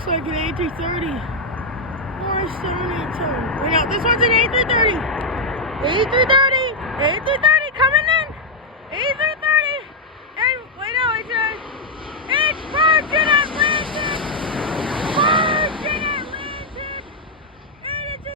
looks like an A330 or a 782. Wait, no, this one's an A330. A330. A330.